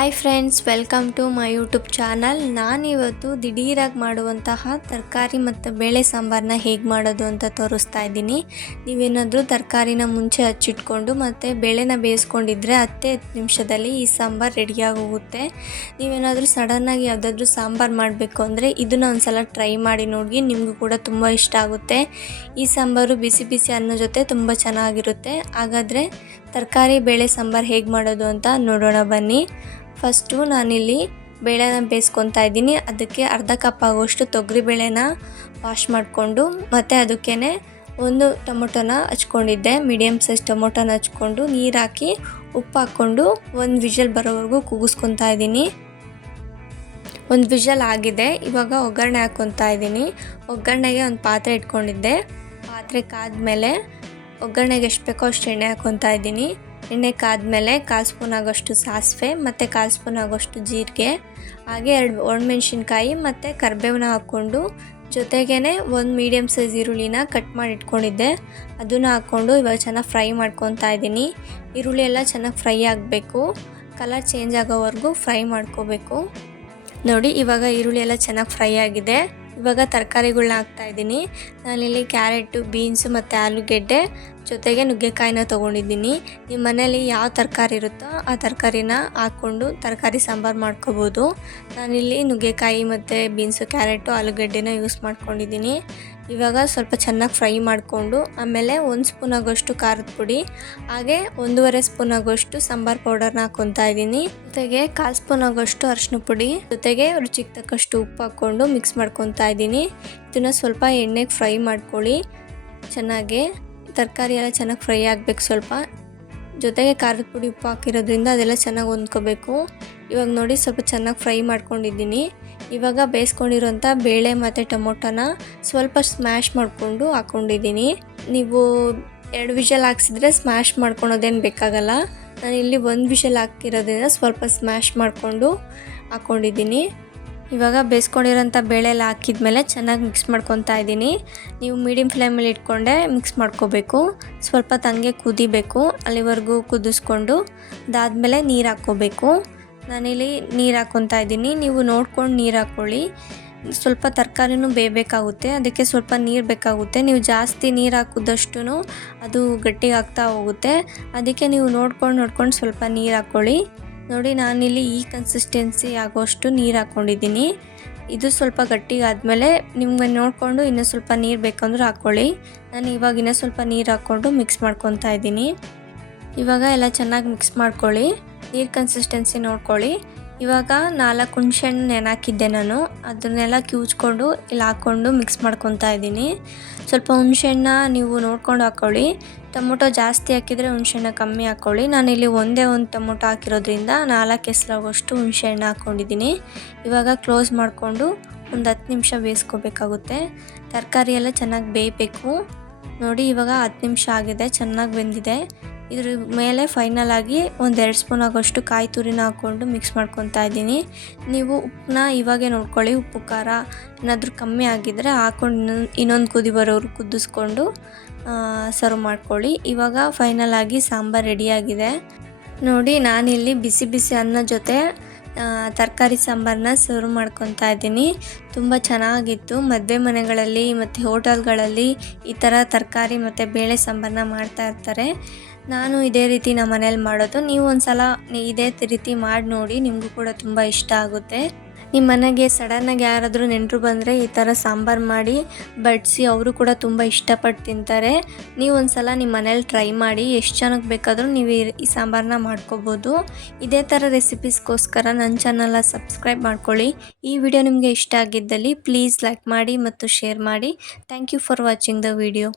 Hi friends, welcome to my YouTube channel. ನಾನಿವತ್ತು ದಿಢೀರಾಗಿ ಮಾಡುವಂತಹ ತರಕಾರಿ ಮತ್ತು ಬೇಳೆ ಸಾಂಬಾರನ್ನ ಹೇಗೆ ಮಾಡೋದು ಅಂತ ತೋರಿಸ್ತಾ ಇದ್ದೀನಿ. ನೀವೇನಾದರೂ ತರಕಾರಿನ ಮುಂಚೆ ಹಚ್ಚಿಟ್ಕೊಂಡು ಮತ್ತು ಬೇಳೆನ ಬೇಯಿಸ್ಕೊಂಡಿದ್ರೆ 10 ನಿಮಿಷದಲ್ಲಿ ಈ ಸಾಂಬಾರು ರೆಡಿಯಾಗಿ ಹೋಗುತ್ತೆ. ನೀವೇನಾದರೂ ಸಡನ್ನಾಗಿ ಯಾವುದಾದ್ರೂ ಸಾಂಬಾರು ಮಾಡಬೇಕು ಅಂದರೆ ಇದನ್ನು ಒಂದು ಸಲ ಟ್ರೈ ಮಾಡಿ ನೋಡಿ, ನಿಮಗೂ ಕೂಡ ತುಂಬ ಇಷ್ಟ ಆಗುತ್ತೆ. ಈ ಸಾಂಬಾರು ಬಿಸಿ ಬಿಸಿ ಅನ್ನೋ ಜೊತೆ ತುಂಬ ಚೆನ್ನಾಗಿರುತ್ತೆ. ಹಾಗಾದರೆ ತರಕಾರಿ ಬೇಳೆ ಸಾಂಬಾರು ಹೇಗೆ ಮಾಡೋದು ಅಂತ ನೋಡೋಣ ಬನ್ನಿ. ಫಸ್ಟು ನಾನಿಲ್ಲಿ ಬೇಳೆನ ಬೇಯಿಸ್ಕೊತಾ ಇದ್ದೀನಿ. ಅದಕ್ಕೆ ಅರ್ಧ ಕಪ್ ಆಗೋಷ್ಟು ತೊಗರಿ ಬೇಳೆನ ವಾಶ್ ಮಾಡಿಕೊಂಡು ಮತ್ತು ಅದಕ್ಕೇ ಒಂದು ಟೊಮೊಟೊನ ಹಚ್ಕೊಂಡಿದ್ದೆ. ಮೀಡಿಯಮ್ ಸೈಜ್ ಟೊಮೊಟೊನ ಹಚ್ಕೊಂಡು ನೀರು ಹಾಕಿ ಉಪ್ಪು ಹಾಕ್ಕೊಂಡು ಒಂದು ವಿಷಲ್ ಬರೋವರೆಗೂ ಕೂಗಿಸ್ಕೊತಾ ಇದ್ದೀನಿ. ಒಂದು ವಿಷಲ್ ಆಗಿದೆ. ಇವಾಗ ಒಗ್ಗರಣೆ ಹಾಕ್ಕೊತಾ ಇದ್ದೀನಿ. ಒಗ್ಗರಣೆಗೆ ಒಂದು ಪಾತ್ರೆ ಇಟ್ಕೊಂಡಿದ್ದೆ. ಪಾತ್ರೆ ಕಾದ್ಮೇಲೆ ಒಗ್ಗರಣೆಗೆ ಎಷ್ಟು ಬೇಕೋ ಅಷ್ಟು ಎಣ್ಣೆ ಹಾಕ್ಕೊತಾ ಇದ್ದೀನಿ. ಎಣ್ಣೆ ಕಾದ್ಮೇಲೆ 1/4 ಸ್ಪೂನ್ ಆಗೋಷ್ಟು ಸಾಸಿವೆ ಮತ್ತು 1/4 ಸ್ಪೂನ್ ಆಗೋಷ್ಟು ಜೀರಿಗೆ, ಹಾಗೆ 2 ಒಣಮೆಣ್ಸಿನ್ಕಾಯಿ ಮತ್ತು ಕರಿಬೇವನ್ನ ಹಾಕ್ಕೊಂಡು ಜೊತೆಗೇ ಒಂದು ಮೀಡಿಯಮ್ ಸೈಜ್ ಈರುಳ್ಳಿನ ಕಟ್ ಮಾಡಿ ಇಟ್ಕೊಂಡಿದ್ದೆ. ಅದನ್ನು ಹಾಕ್ಕೊಂಡು ಇವಾಗ ಚೆನ್ನಾಗಿ ಫ್ರೈ ಮಾಡ್ಕೊತಾ ಇದ್ದೀನಿ. ಈರುಳ್ಳಿ ಎಲ್ಲ ಚೆನ್ನಾಗಿ ಫ್ರೈ ಆಗಬೇಕು. ಕಲರ್ ಚೇಂಜ್ ಆಗೋವರೆಗೂ ಫ್ರೈ ಮಾಡ್ಕೋಬೇಕು. ನೋಡಿ, ಇವಾಗ ಈರುಳ್ಳಿ ಎಲ್ಲ ಚೆನ್ನಾಗಿ ಫ್ರೈ ಆಗಿದೆ. ಇವಾಗ ತರಕಾರಿಗಳನ್ನ ಹಾಕ್ತಾಯಿದ್ದೀನಿ. ನಾನಿಲ್ಲಿ ಕ್ಯಾರೆಟು, ಬೀನ್ಸು ಮತ್ತು ಆಲೂಗೆಡ್ಡೆ ಜೊತೆಗೆ ನುಗ್ಗೆಕಾಯಿನ ತೊಗೊಂಡಿದ್ದೀನಿ. ನಿಮ್ಮ ಮನೇಲಿ ಯಾವ ತರಕಾರಿ ಇರುತ್ತೋ ಆ ತರಕಾರಿನ ಹಾಕ್ಕೊಂಡು ತರಕಾರಿ ಸಾಂಬಾರು ಮಾಡ್ಕೋಬೋದು. ನಾನಿಲ್ಲಿ ನುಗ್ಗೆಕಾಯಿ ಮತ್ತು ಬೀನ್ಸು, ಕ್ಯಾರೆಟು, ಆಲೂಗೆಡ್ಡೆನ ಯೂಸ್ ಮಾಡ್ಕೊಂಡಿದ್ದೀನಿ. ಇವಾಗ ಸ್ವಲ್ಪ ಚೆನ್ನಾಗಿ ಫ್ರೈ ಮಾಡಿಕೊಂಡು ಆಮೇಲೆ 1 ಸ್ಪೂನ್ ಆಗೋಷ್ಟು ಖಾರದ ಪುಡಿ, ಹಾಗೆ 1.5 ಸ್ಪೂನ್ ಆಗೋಷ್ಟು ಸಾಂಬಾರು ಪೌಡರ್ನ ಹಾಕ್ಕೊತಾ ಇದ್ದೀನಿ. ಜೊತೆಗೆ 1/4 ಸ್ಪೂನ್ ಆಗೋಷ್ಟು ಅರಿಶಿನ ಪುಡಿ, ಜೊತೆಗೆ ರುಚಿಗೆ ತಕ್ಕಷ್ಟು ಉಪ್ಪು ಹಾಕ್ಕೊಂಡು ಮಿಕ್ಸ್ ಮಾಡ್ಕೊತಾ ಇದ್ದೀನಿ. ಇದನ್ನು ಸ್ವಲ್ಪ ಎಣ್ಣೆಗೆ ಫ್ರೈ ಮಾಡ್ಕೊಳ್ಳಿ. ಚೆನ್ನಾಗಿ ತರಕಾರಿ ಎಲ್ಲ ಚೆನ್ನಾಗಿ ಫ್ರೈ ಆಗಬೇಕು. ಸ್ವಲ್ಪ ಜೊತೆಗೆ ಖಾರದ ಪುಡಿ, ಉಪ್ಪು ಹಾಕಿರೋದ್ರಿಂದ ಅದೆಲ್ಲ ಚೆನ್ನಾಗಿ ಹೊಂದ್ಕೋಬೇಕು. ಇವಾಗ ನೋಡಿ, ಸ್ವಲ್ಪ ಚೆನ್ನಾಗಿ ಫ್ರೈ ಮಾಡ್ಕೊಂಡಿದ್ದೀನಿ. ಇವಾಗ ಬೇಯಿಸ್ಕೊಂಡಿರೋಂಥ ಬೇಳೆ ಮತ್ತು ಟೊಮೊಟೊನ ಸ್ವಲ್ಪ ಸ್ಮ್ಯಾಶ್ ಮಾಡಿಕೊಂಡು ಹಾಕ್ಕೊಂಡಿದ್ದೀನಿ. ನೀವು 2 ವಿಷಲ್ ಹಾಕ್ಸಿದ್ರೆ ಸ್ಮ್ಯಾಶ್ ಮಾಡ್ಕೊಳೋದೇನು ಬೇಕಾಗಲ್ಲ. ನಾನಿಲ್ಲಿ 1 ವಿಷಲ್ ಹಾಕಿರೋದ್ರಿಂದ ಸ್ವಲ್ಪ ಸ್ಮ್ಯಾಶ್ ಮಾಡಿಕೊಂಡು ಹಾಕ್ಕೊಂಡಿದ್ದೀನಿ. ಇವಾಗ ಬೇಯಿಸ್ಕೊಂಡಿರೋಂಥ ಬೇಳೆ ಎಲ್ಲ ಹಾಕಿದ್ಮೇಲೆ ಚೆನ್ನಾಗಿ ಮಿಕ್ಸ್ ಮಾಡ್ಕೊತಾ ಇದ್ದೀನಿ. ನೀವು ಮೀಡಿಯಮ್ ಫ್ಲೇಮಲ್ಲಿ ಇಟ್ಕೊಂಡೆ ಮಿಕ್ಸ್ ಮಾಡ್ಕೋಬೇಕು. ಸ್ವಲ್ಪ ತಂಗೆ ಕುದಿಬೇಕು. ಅಲ್ಲಿವರೆಗೂ ಕುದಿಸ್ಕೊಂಡು ಅದಾದಮೇಲೆ ನೀರು ಹಾಕ್ಕೋಬೇಕು. ನಾನಿಲ್ಲಿ ನೀರು ಹಾಕ್ಕೊತಾ ಇದ್ದೀನಿ. ನೀವು ನೋಡ್ಕೊಂಡು ನೀರು ಹಾಕ್ಕೊಳ್ಳಿ. ಸ್ವಲ್ಪ ತರಕಾರಿನೂ ಬೇಯಬೇಕಾಗುತ್ತೆ, ಅದಕ್ಕೆ ಸ್ವಲ್ಪ ನೀರು ಬೇಕಾಗುತ್ತೆ. ನೀವು ಜಾಸ್ತಿ ನೀರು ಹಾಕಿದಷ್ಟು ಅದು ಗಟ್ಟಿಗೆ ಆಗ್ತಾ ಹೋಗುತ್ತೆ. ಅದಕ್ಕೆ ನೀವು ನೋಡ್ಕೊಂಡು ಸ್ವಲ್ಪ ನೀರು ಹಾಕ್ಕೊಳ್ಳಿ. ನೋಡಿ, ನಾನಿಲ್ಲಿ ಈ ಕನ್ಸಿಸ್ಟೆನ್ಸಿ ಆಗೋಷ್ಟು ನೀರು ಹಾಕ್ಕೊಂಡಿದ್ದೀನಿ. ಇದು ಸ್ವಲ್ಪ ಗಟ್ಟಿಗೆ ಆದಮೇಲೆ ನಿಮ್ಗೆ ನೋಡಿಕೊಂಡು ಇನ್ನೂ ಸ್ವಲ್ಪ ನೀರು ಬೇಕಂದ್ರೆ ಹಾಕ್ಕೊಳ್ಳಿ. ನಾನು ಇವಾಗ ಇನ್ನೂ ಸ್ವಲ್ಪ ನೀರು ಹಾಕ್ಕೊಂಡು ಮಿಕ್ಸ್ ಮಾಡ್ಕೊತಾ ಇದ್ದೀನಿ. ಇವಾಗ ಎಲ್ಲ ಚೆನ್ನಾಗಿ ಮಿಕ್ಸ್ ಮಾಡ್ಕೊಳ್ಳಿ. ನೀರು ಕನ್ಸಿಸ್ಟೆನ್ಸಿ ನೋಡ್ಕೊಳ್ಳಿ. ಇವಾಗ 4 ಹುಣಸೆಹಣ್ಣು ನೆನೆಹಾಕಿದ್ದೆ ನಾನು. ಅದನ್ನೆಲ್ಲ ಕಿವುಚ್ಕೊಂಡು ಇಲ್ಲಿ ಹಾಕ್ಕೊಂಡು ಮಿಕ್ಸ್ ಮಾಡ್ಕೊತಾ ಇದ್ದೀನಿ. ಸ್ವಲ್ಪ ಹುಣಸೆಹಣ್ಣ ನೀವು ನೋಡ್ಕೊಂಡು ಹಾಕ್ಕೊಳ್ಳಿ. ಟೊಮೊಟೊ ಜಾಸ್ತಿ ಹಾಕಿದರೆ ಹುಣಸೆಹಣ್ಣ ಕಮ್ಮಿ ಹಾಕ್ಕೊಳ್ಳಿ. ನಾನಿಲ್ಲಿ ಒಂದೇ ಒಂದು ಟೊಮೊಟೊ ಹಾಕಿರೋದ್ರಿಂದ 4 ಎಸಳಾಗೋಷ್ಟು ಹುಣಸೆಹಣ್ಣು ಹಾಕ್ಕೊಂಡಿದ್ದೀನಿ. ಇವಾಗ ಕ್ಲೋಸ್ ಮಾಡಿಕೊಂಡು ಒಂದು 10 ನಿಮಿಷ ಬೇಯಿಸ್ಕೋಬೇಕಾಗುತ್ತೆ. ತರಕಾರಿ ಎಲ್ಲ ಚೆನ್ನಾಗಿ ಬೇಯಬೇಕು. ನೋಡಿ, ಇವಾಗ 10 ನಿಮಿಷ ಆಗಿದೆ, ಚೆನ್ನಾಗಿ ಬೆಂದಿದೆ. ಇದ್ರ ಮೇಲೆ ಫೈನಲ್ ಆಗಿ 1-2 ಸ್ಪೂನ್ ಆಗೋಷ್ಟು ಕಾಯಿ ತುರಿನ ಹಾಕ್ಕೊಂಡು ಮಿಕ್ಸ್ ಮಾಡ್ಕೊತಾ ಇದ್ದೀನಿ. ನೀವು ಉಪ್ಪನ್ನ ಇವಾಗೇ ನೋಡ್ಕೊಳ್ಳಿ. ಉಪ್ಪು ಖಾರ ಏನಾದರೂ ಕಮ್ಮಿ ಆಗಿದ್ದರೆ ಹಾಕ್ಕೊಂಡು ಇನ್ನೊಂದು ಕುದಿ ಬರೋರು ಕುದಿಸ್ಕೊಂಡು ಸರ್ವ್ ಮಾಡ್ಕೊಳ್ಳಿ. ಇವಾಗ ಫೈನಲ್ ಆಗಿ ಸಾಂಬಾರು ರೆಡಿಯಾಗಿದೆ. ನೋಡಿ, ನಾನಿಲ್ಲಿ ಬಿಸಿ ಬಿಸಿ ಅನ್ನ ಜೊತೆ ತರಕಾರಿ ಸಾಂಬಾರನ್ನ ಸರ್ವ್ ಮಾಡ್ಕೊತಾ ಇದ್ದೀನಿ. ತುಂಬ ಚೆನ್ನಾಗಿತ್ತು. ಮದುವೆ ಮನೆಗಳಲ್ಲಿ ಮತ್ತು ಹೋಟೆಲ್ಗಳಲ್ಲಿ ಈ ಥರ ತರಕಾರಿ ಮತ್ತು ಬೇಳೆ ಸಾಂಬಾರನ್ನ ಮಾಡ್ತಾ ಇರ್ತಾರೆ. ನಾನು ಇದೇ ರೀತಿ ನಮ್ಮ ಮನೇಲಿ ಮಾಡೋದು. ನೀವು ಒಂದು ಸಲ ಇದೇ ರೀತಿ ಮಾಡಿ ನೋಡಿ, ನಿಮಗೂ ಕೂಡ ತುಂಬ ಇಷ್ಟ ಆಗುತ್ತೆ. ನಿಮ್ಮ ಮನೆಗೆ ಸಡನ್ನಾಗಿ ಯಾರಾದರೂ ನೆಂಟರು ಬಂದರೆ ಈ ಥರ ಸಾಂಬಾರು ಮಾಡಿ ಬಡಿಸಿ ಅವರು ಕೂಡ ತುಂಬ ಇಷ್ಟಪಟ್ಟು ತಿಂತಾರೆ. ನೀವು ಒಂದು ಸಲ ನಿಮ್ಮ ಮನೇಲಿ ಟ್ರೈ ಮಾಡಿ. ಎಷ್ಟು ಜನಕ್ಕೆ ಬೇಕಾದರೂ ನೀವು ಈ ಸಾಂಬಾರನ್ನ ಮಾಡ್ಕೋಬೋದು. ಇದೇ ಥರ ರೆಸಿಪೀಸ್ಗೋಸ್ಕರ ನನ್ನ ಚಾನಲ್ನ ಸಬ್ಸ್ಕ್ರೈಬ್ ಮಾಡ್ಕೊಳ್ಳಿ. ಈ ವಿಡಿಯೋ ನಿಮಗೆ ಇಷ್ಟ ಆಗಿದ್ದಲ್ಲಿ ಪ್ಲೀಸ್ ಲೈಕ್ ಮಾಡಿ ಮತ್ತು ಶೇರ್ ಮಾಡಿ. Thank you for watching the video.